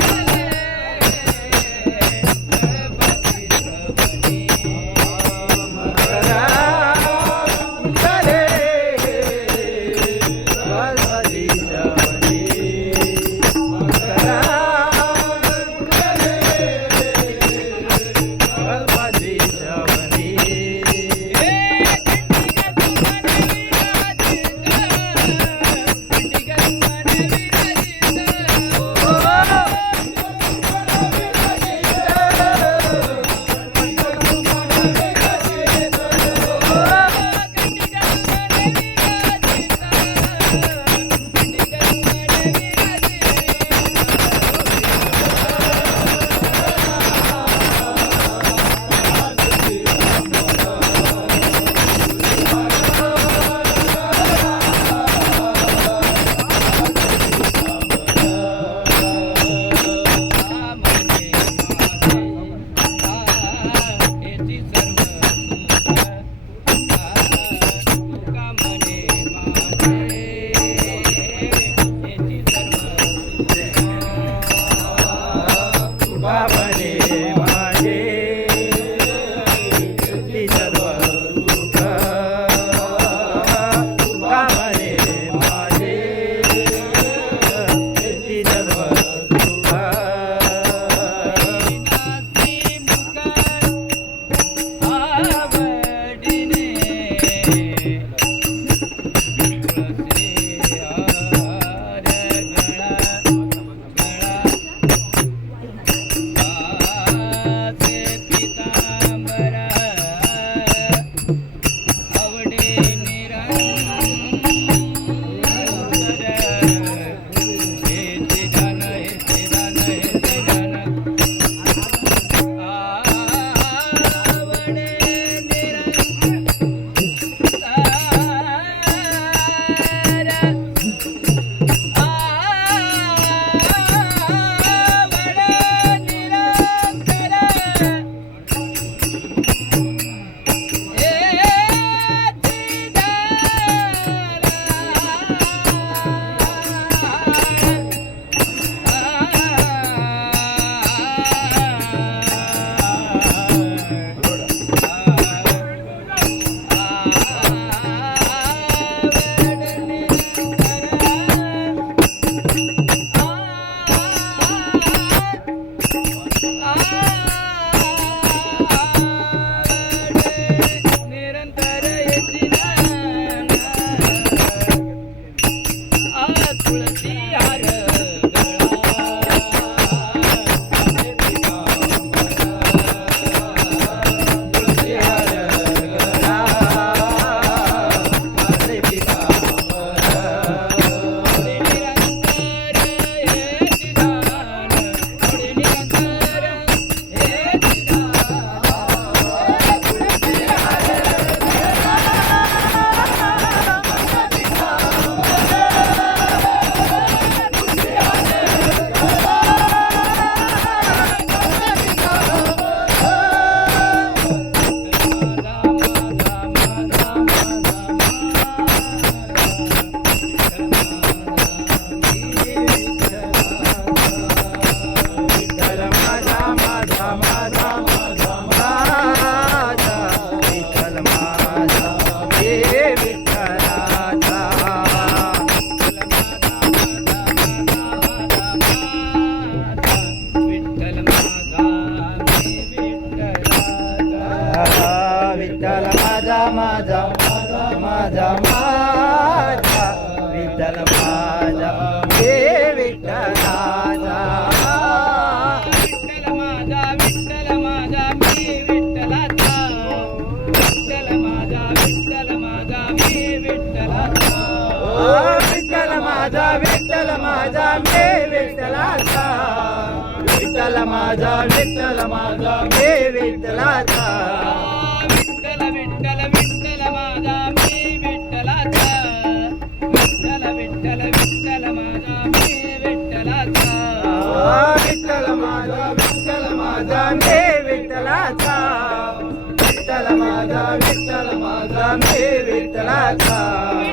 Hey! माझा माझा माझा विठ्ठल माझा हे विठ्ठलाचा विठ्ठल माझा विठ्ठल माझा मी विठ्ठलाचा. विठ्ठल माझा विठ्ठल माझा मी विठ्ठलाचा. ओ विठ्ठल माझा विठ्ठल माझा मे विठ्ठलाचा. विठ्ठल माझा विठ्ठल माझा मे विठ्ठलाचा. विठ्ठल